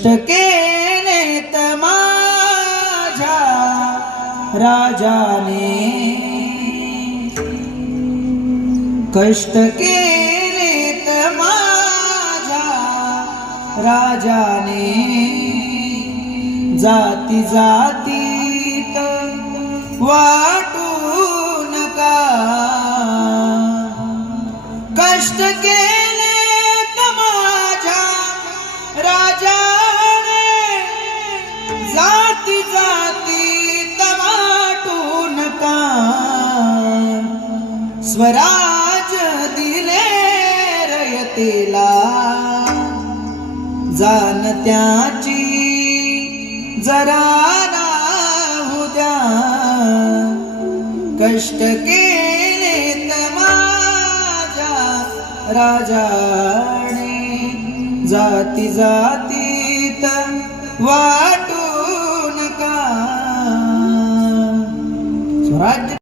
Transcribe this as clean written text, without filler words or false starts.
कष्ट केलेत माझ्या राजाने, कष्ट केलेत माझ्या राजाने, जाती जातीत वाटू नका, कष्ट केलेत माझ्या राजाने, जाती जातीत वाटू नका, स्वराज दिले रयतेला जाणत्याची जरा राहू द्या, कष्ट केलेत माझ्या राजाने, जाती जातीत वाटू नका, स्वराज